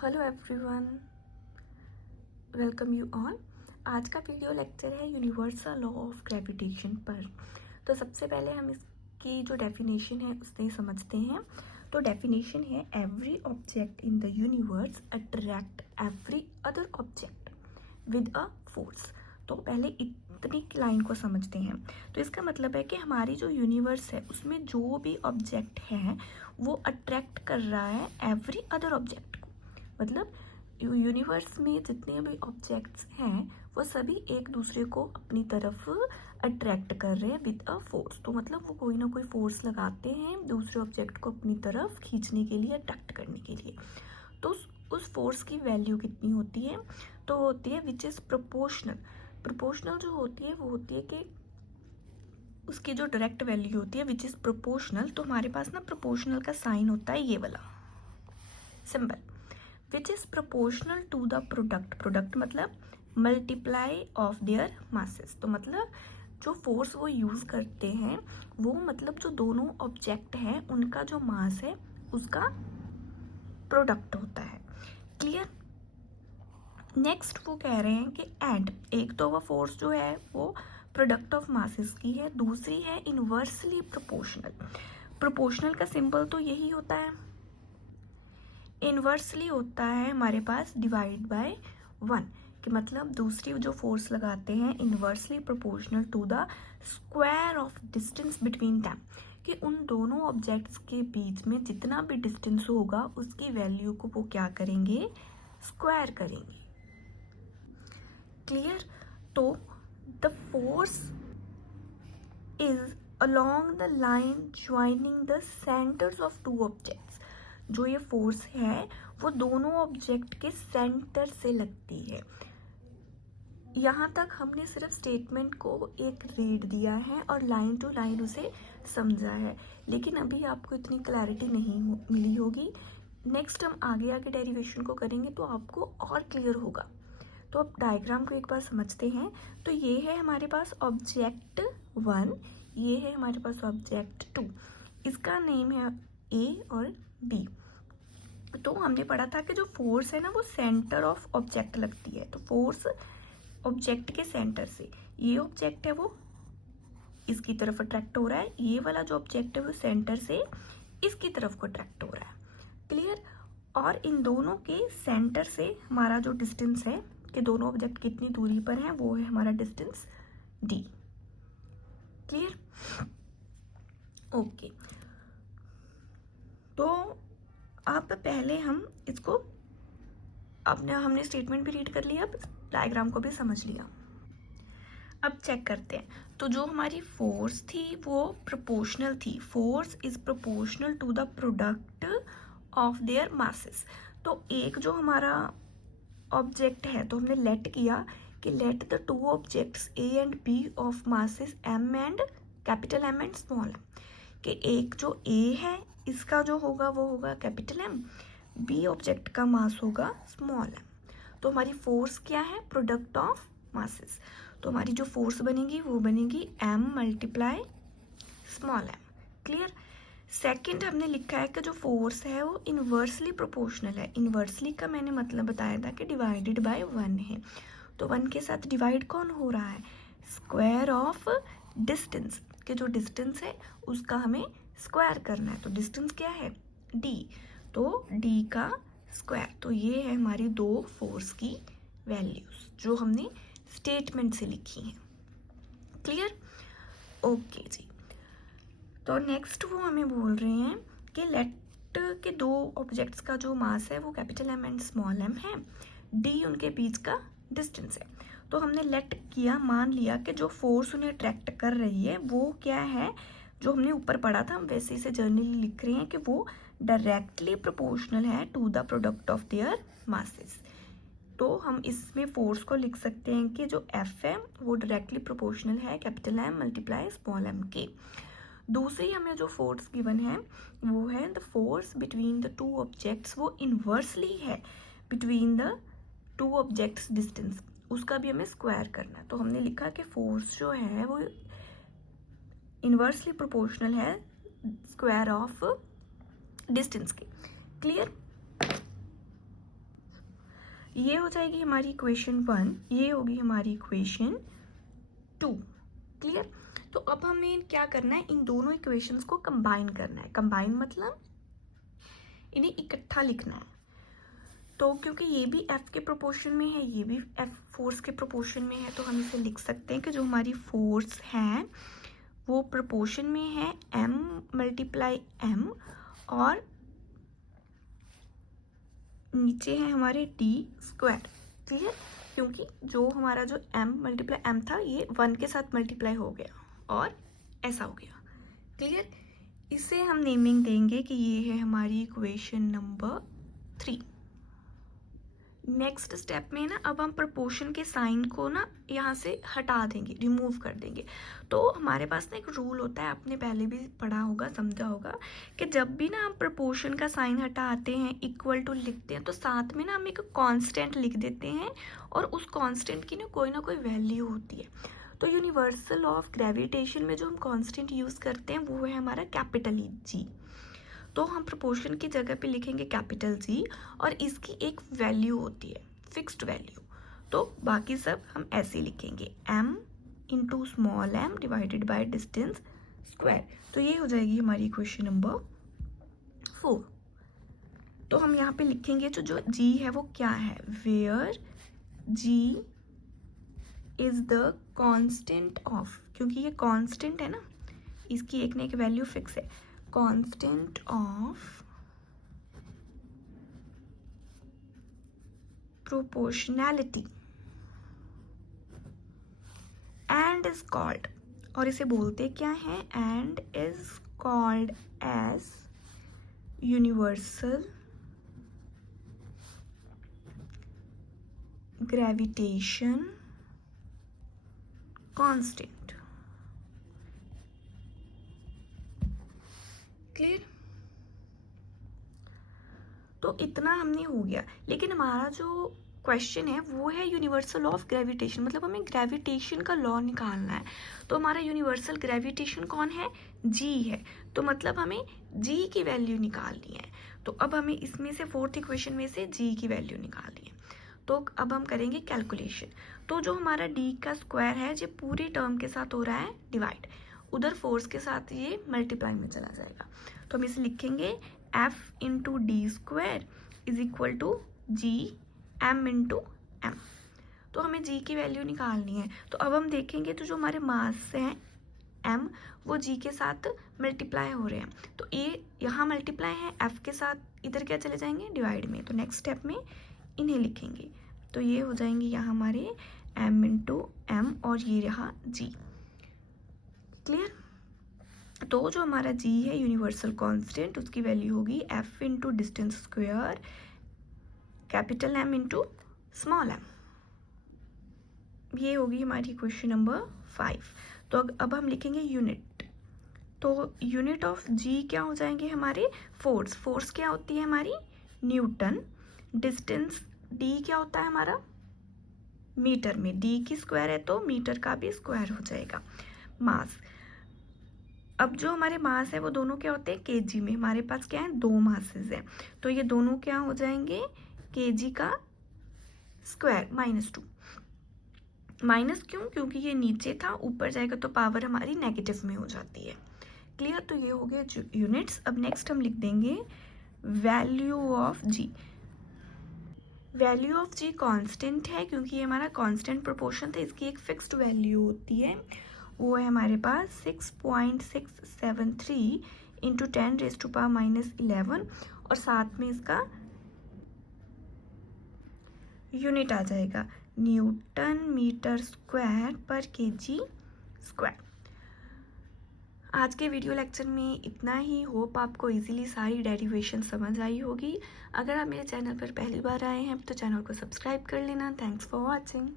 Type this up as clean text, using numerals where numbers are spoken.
Hello everyone, welcome you all. आज का video lecture है यूनिवर्सल लॉ ऑफ ग्रेविटेशन पर। तो सबसे पहले हम इसकी जो डेफिनेशन है उससे समझते हैं। तो डेफिनेशन है every object in the universe attract every other object with a force. तो पहले इतनी लाइन को समझते हैं। तो इसका मतलब है कि हमारी जो यूनिवर्स है उसमें जो भी ऑब्जेक्ट है वो अट्रैक्ट कर रहा है एवरी अदर ऑब्जेक्ट को। मतलब यूनिवर्स में जितने भी ऑब्जेक्ट्स हैं वो सभी एक दूसरे को अपनी तरफ अट्रैक्ट कर रहे हैं विद अ फोर्स। तो मतलब वो कोई ना कोई फोर्स लगाते हैं दूसरे ऑब्जेक्ट को अपनी तरफ खींचने के लिए, अट्रैक्ट करने के लिए। तो उस फोर्स की वैल्यू कितनी होती है? तो होती है विच इज़ प्रोपोर्शनल। प्रोपोर्शनल जो होती है वो होती है कि उसकी जो डायरेक्ट वैल्यू होती है विच इज़ प्रोपोर्शनल। तो हमारे पास ना प्रोपोर्शनल का साइन होता है ये वाला symbol, which is proportional to the product. Product मतलब मल्टीप्लाई ऑफ देयर मासेस। तो मतलब जो फोर्स वो यूज़ करते हैं वो मतलब जो दोनों ऑब्जेक्ट हैं उनका जो मास है उसका प्रोडक्ट होता है। क्लियर? नेक्स्ट वो कह रहे हैं कि एंड एक तो वो फोर्स जो है वो प्रोडक्ट ऑफ मासेस की है, दूसरी है इनवर्सली प्रोपोर्शनल। प्रोपोर्शनल का सिंबल तो यही होता है, इनवर्सली होता है हमारे पास डिवाइड बाय 1। कि मतलब दूसरी जो फोर्स लगाते हैं inversely proportional to the square of distance between them. कि उन दोनों ऑब्जेक्ट्स के बीच में जितना भी डिस्टेंस होगा उसकी वैल्यू को वो क्या करेंगे, स्क्वायर करेंगे। क्लियर? तो the force is along the line joining the centres of two objects. जो ये फोर्स है वो दोनों ऑब्जेक्ट के सेंटर से लगती है। यहाँ तक हमने सिर्फ स्टेटमेंट को एक रीड दिया है और लाइन टू लाइन उसे समझा है, लेकिन अभी आपको इतनी क्लैरिटी नहीं मिली होगी। नेक्स्ट हम आगे आगे डेरिवेशन को करेंगे तो आपको और क्लियर होगा। तो अब डायग्राम को एक बार समझते हैं। तो ये है हमारे पास ऑब्जेक्ट 1, ये है हमारे पास ऑब्जेक्ट 2। इसका नेम है ए और बी। तो हमने पढ़ा था कि जो फोर्स है ना वो सेंटर ऑफ ऑब्जेक्ट लगती है। तो फोर्स ऑब्जेक्ट के सेंटर से, ये ऑब्जेक्ट है वो इसकी तरफ अट्रैक्ट हो रहा है, ये वाला जो ऑब्जेक्ट है वो सेंटर से इसकी तरफ को अट्रैक्ट हो रहा है। क्लियर? और इन दोनों के सेंटर से हमारा जो डिस्टेंस है कि दोनों ऑब्जेक्ट कितनी दूरी पर हैं वो है हमारा डिस्टेंस डी। क्लियर? ओके। तो अब पहले हम इसको हमने स्टेटमेंट भी रीड कर लिया, अब डायग्राम को भी समझ लिया। अब चेक करते हैं। तो जो हमारी फोर्स थी वो प्रोपोर्शनल थी। Force is proportional to the product of their masses. तो एक जो हमारा ऑब्जेक्ट है तो हमने लेट किया कि let the two objects A and B of masses M and capital M and small M. कि एक जो ए है इसका जो होगा वो होगा कैपिटल एम, बी ऑब्जेक्ट का मास होगा स्मॉल एम। तो हमारी फोर्स क्या है, प्रोडक्ट ऑफ मासेस। तो हमारी जो फोर्स बनेगी वो बनेगी m multiply small m। Clear? Second हमने लिखा है कि जो फोर्स है वो इनवर्सली प्रोपोर्शनल है। इनवर्सली का मैंने मतलब बताया था कि डिवाइडेड बाय 1 है। तो 1 के साथ डिवाइड कौन हो रहा है, स्क्वायर ऑफ डिस्टेंस। कि जो डिस्टेंस है उसका हमें स्क्वायर करना है। तो डिस्टेंस क्या है, d। तो d का स्क्वायर। तो ये है हमारी दो फोर्स की वैल्यूज जो हमने स्टेटमेंट से लिखी हैं। क्लियर? ओके जी। तो नेक्स्ट वो हमें बोल रहे हैं कि लेट के दो ऑब्जेक्ट्स का जो मास है वो capital M and small M है, डी उनके बीच का डिस्टेंस है। तो हमने लेट किया, मान लिया कि जो फोर्स उन्हें अट्रैक्ट कर रही है वो क्या है, जो हमने ऊपर पढ़ा था हम वैसे इसे जर्नली लिख रहे हैं कि वो डायरेक्टली प्रोपोर्शनल है to the product of their masses. तो हम इसमें फोर्स को लिख सकते हैं कि जो एफ है वो डायरेक्टली प्रोपोर्शनल है capital M multiply small M के। दूसरी हमें जो फोर्स गिवन है वो है the force between the two objects, वो इनवर्सली है between the two objects distance, उसका भी हमें स्क्वायर करना है। तो हमने लिखा कि फोर्स जो है वो इनवर्सली प्रोपोर्शनल है स्क्वायर ऑफ डिस्टेंस के। क्लियर? ये हो जाएगी हमारी इक्वेशन 1, ये होगी हमारी इक्वेशन 2। क्लियर? तो अब हमें क्या करना है, इन दोनों इक्वेशंस को कंबाइन करना है। कंबाइन मतलब इन्हें इकट्ठा लिखना है। तो क्योंकि ये भी f के प्रोपोर्शन में है, ये भी f फोर्स के प्रोपोर्शन में है, तो हम इसे लिख सकते हैं कि जो हमारी फोर्स है वो प्रोपोर्शन में है m मल्टीप्लाई m, और नीचे है हमारे d स्क्वायर। क्लियर? क्योंकि जो हमारा जो m मल्टीप्लाई m था ये 1 के साथ मल्टीप्लाई हो गया और ऐसा हो गया। क्लियर? इसे हम नेमिंग देंगे कि ये है हमारी इक्वेशन नंबर 3। नेक्स्ट स्टेप में ना अब हम प्रोपोर्शन के साइन को ना यहाँ से हटा देंगे, रिमूव कर देंगे। तो हमारे पास ना एक रूल होता है, आपने पहले भी पढ़ा होगा, समझा होगा, कि जब भी ना हम प्रोपोर्शन का साइन हटाते हैं, इक्वल टू लिखते हैं, तो साथ में ना हम एक कांस्टेंट लिख देते हैं और उस कांस्टेंट की ना कोई वैल्यू होती है। तो यूनिवर्सल ऑफ ग्रेविटेशन में जो हम कांस्टेंट यूज़ करते हैं वो है हमारा कैपिटल जी। तो हम प्रोपोर्शन की जगह पे लिखेंगे कैपिटल जी, और इसकी एक वैल्यू होती है, फिक्स्ड वैल्यू। तो बाकी सब हम ऐसे लिखेंगे, m into small m divided by distance square. तो ये हो जाएगी हमारी इक्वेशन नंबर 4। तो हम यहाँ पे लिखेंगे जो g है वो क्या है, where g is the constant of, क्योंकि ये कांस्टेंट है ना, इसकी एक ना एक वैल्यू फिक्स है, constant of proportionality and is called, और इसे बोलते क्या है, and is called as universal gravitation constant. Clear? तो इतना हमने हो गया, लेकिन हमारा जो क्वेश्चन है वो है यूनिवर्सल ऑफ ग्रेविटेशन, मतलब हमें ग्रेविटेशन का लॉ निकालना है। तो हमारा यूनिवर्सल ग्रेविटेशन कौन है, जी है। तो मतलब हमें जी की वैल्यू निकालनी है। तो अब हमें इसमें से फोर्थ इक्वेशन में से जी की वैल्यू निकालनी है। तो अब हम करेंगे कैलकुलेशन। तो जो हमारा डी का स्क्वायर है ये पूरे टर्म के साथ हो रहा है डिवाइड, उधर फोर्स के साथ ये मल्टीप्लाई में चला जाएगा। तो हम इसे लिखेंगे f into D square is equal to G m into m। तो हमें g की वैल्यू निकालनी है। तो अब हम देखेंगे तो जो हमारे मास हैं m वो g के साथ मल्टीप्लाई हो रहे हैं, तो ये यहाँ मल्टीप्लाई है, f के साथ इधर क्या चले जाएंगे, डिवाइड में। तो नेक्स्ट स्टेप में इन्हें लिखेंगे, तो ये हो जाएंगे यहाँ हमारे m इंटू m और ये रहा g। क्लियर? तो जो हमारा g है यूनिवर्सल कांस्टेंट, उसकी वैल्यू होगी f into distance square capital M into small m। ये होगी हमारी क्वेश्चन नंबर 5। तो अब हम लिखेंगे यूनिट। तो यूनिट ऑफ g क्या हो जाएंगे हमारे, फोर्स। फोर्स क्या होती है हमारी, न्यूटन। डिस्टेंस d क्या होता है हमारा, मीटर में, d की स्क्वायर है तो मीटर का भी स्क्वायर हो जाएगा। मास, अब जो हमारे मास है वो दोनों क्या होते हैं, केजी में। हमारे पास क्या है, दो मासेस हैं, तो ये दोनों क्या हो जाएंगे, केजी का स्क्वायर -2। माइनस क्यों, क्योंकि ये नीचे था, ऊपर जाएगा तो पावर हमारी नेगेटिव में हो जाती है। क्लियर? तो ये हो गया यूनिट्स। अब नेक्स्ट हम लिख देंगे value of G. Value of G constant है, क्योंकि ये हमारा कांस्टेंट प्रोपोर्शन था, इसकी एक फिक्स्ड वैल्यू होती है, वो है हमारे पास 6.673 इंटू 10⁻⁻11, और साथ में इसका यूनिट आ जाएगा न्यूटन मीटर स्क्वायर पर केजी स्क्वायर। आज के वीडियो लेक्चर में इतना ही। होप आपको इजीली सारी डेरिवेशन समझ आई होगी। अगर आप मेरे चैनल पर पहली बार आए हैं तो चैनल को सब्सक्राइब कर लेना। Thanks for watching.